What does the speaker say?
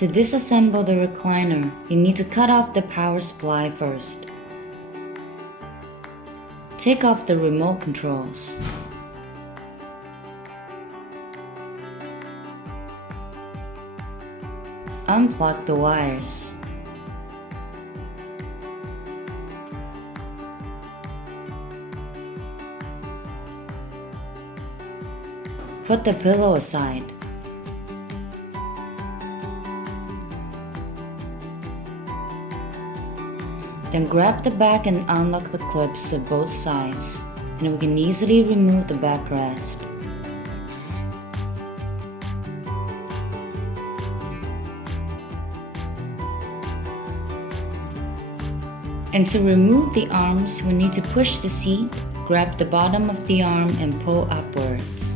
To disassemble the recliner, you need to cut off the power supply first. Take off the remote controls. Unplug the wires. Put the pillow aside. Then grab the back and unlock the clips at both sides, and we can easily remove the backrest. And to remove the arms, we need to push the seat, grab the bottom of the arm and pull upwards.